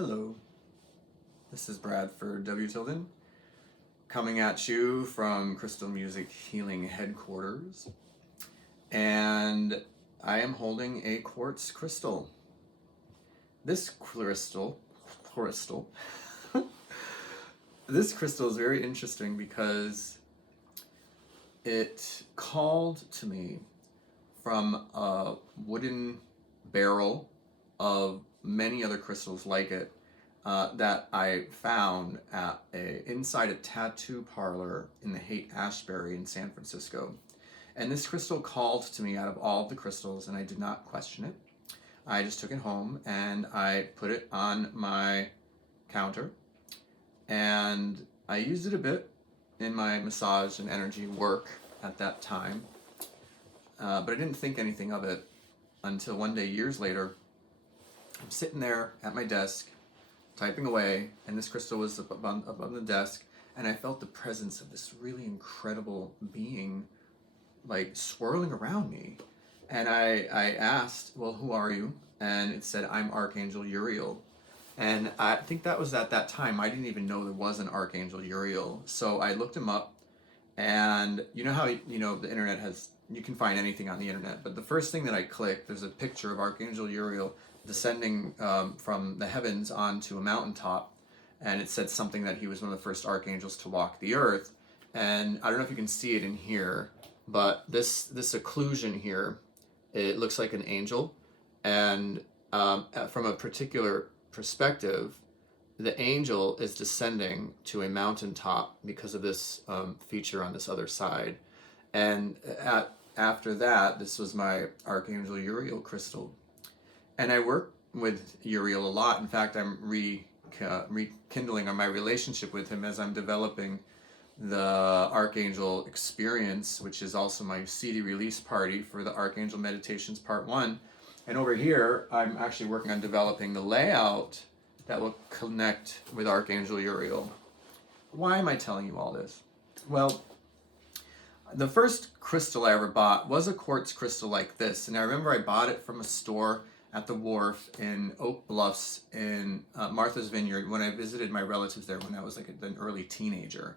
Hello, this is Bradford W. Tilden, coming at you from Crystal Music Healing Headquarters, and I am holding a quartz crystal. This crystal, this crystal is very interesting because it called to me from a wooden barrel of many other crystals like it that I found inside a tattoo parlor in the Haight-Ashbury in San Francisco. And this crystal called to me out of all of the crystals, and I did not question it. I just took it home and I put it on my counter, and I used it a bit in my massage and energy work at that time. But I didn't think anything of it until one day, years later, I'm sitting there at my desk, typing away, and this crystal was up on the desk, and I felt the presence of this really incredible being, like, swirling around me. And I asked, well, who are you? And it said, I'm Archangel Uriel. And I think that was at that time, I didn't even know there was an Archangel Uriel. So I looked him up, and you know how, the internet has, you can find anything on the internet, but the first thing that I clicked, there's a picture of Archangel Uriel descending from the heavens onto a mountaintop, and it said something that he was one of the first archangels to walk the earth. And I don't know if you can see it in here, but this occlusion here, it looks like an angel, and from a particular perspective, the angel is descending to a mountaintop because of this feature on this other side. And after that, this was my Archangel Uriel crystal. And I work with Uriel a lot. In fact, I'm rekindling on my relationship with him as I'm developing the Archangel Experience, which is also my CD release party for the Archangel Meditations Part 1. And over here, I'm actually working on developing the layout that will connect with Archangel Uriel. Why am I telling you all this? Well, the first crystal I ever bought was a quartz crystal like this. And I remember I bought it from a store at the wharf in Oak Bluffs in Martha's Vineyard when I visited my relatives there when I was like an early teenager.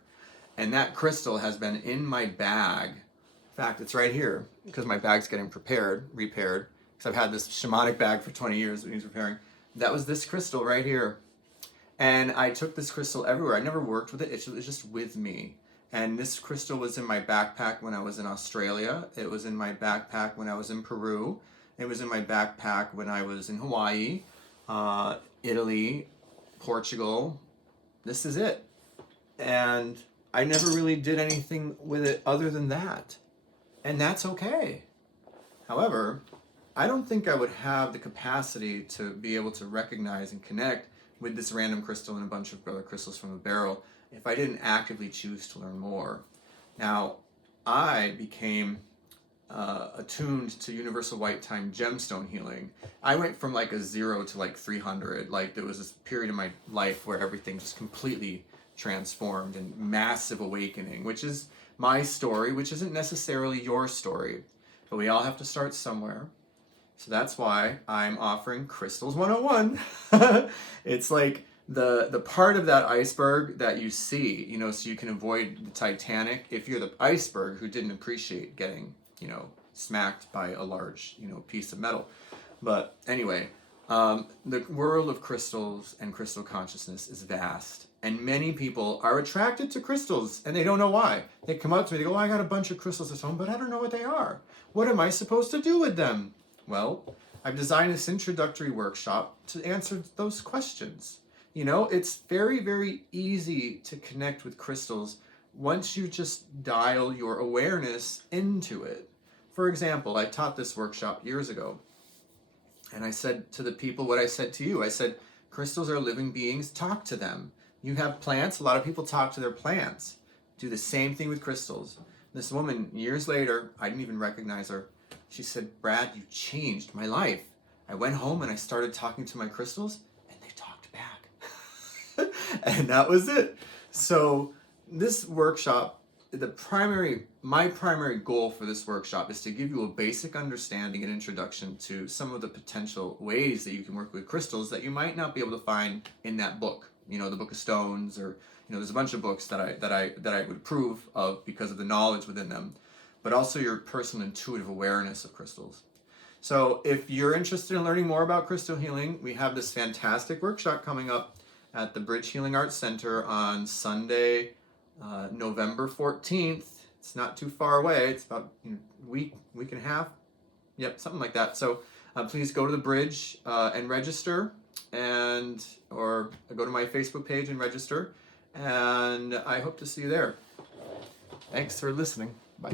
And that crystal has been in my bag. In fact, it's right here because my bag's getting repaired, because I've had this shamanic bag for 20 years that needs repairing. That was this crystal right here. And I took this crystal everywhere. I never worked with it. It was just with me. And this crystal was in my backpack when I was in Australia. It was in my backpack when I was in Peru. It was in my backpack when I was in Hawaii, Italy, Portugal. This is it. And I never really did anything with it other than that. And that's okay. However, I don't think I would have the capacity to be able to recognize and connect with this random crystal and a bunch of other crystals from the barrel if I didn't actively choose to learn more. Now, I became attuned to universal white time gemstone healing. I went from like a 0 to like 300. Like there was this period in my life where everything just completely transformed and massive awakening, which is my story, which isn't necessarily your story, but we all have to start somewhere. So that's why I'm offering Crystals 101. It's like the part of that iceberg that you see, so you can avoid the Titanic if you're the iceberg who didn't appreciate getting, smacked by a large, piece of metal. But anyway, the world of crystals and crystal consciousness is vast. And many people are attracted to crystals, and they don't know why. They come up to me, they go, I got a bunch of crystals at home, but I don't know what they are. What am I supposed to do with them? Well, I've designed this introductory workshop to answer those questions. It's very, very easy to connect with crystals once you just dial your awareness into it. For example, I taught this workshop years ago, and I said to the people what I said to you. I said, crystals are living beings, talk to them. You have plants, a lot of people talk to their plants. Do the same thing with crystals. This woman, years later, I didn't even recognize her. She said, Brad, you changed my life. I went home and I started talking to my crystals, and they talked back. And that was it. So this workshop my primary goal for this workshop is to give you a basic understanding and introduction to some of the potential ways that you can work with crystals that you might not be able to find in that book. The Book of Stones, or there's a bunch of books that I would approve of because of the knowledge within them, but also your personal intuitive awareness of crystals. So if you're interested in learning more about crystal healing, we have this fantastic workshop coming up at the Bridge Healing Arts Center on Sunday, November 14th. It's not too far away. It's about a week and a half. Yep, something like that. So please go to the Bridge and register, or go to my Facebook page and register. And I hope to see you there. Thanks for listening. Bye.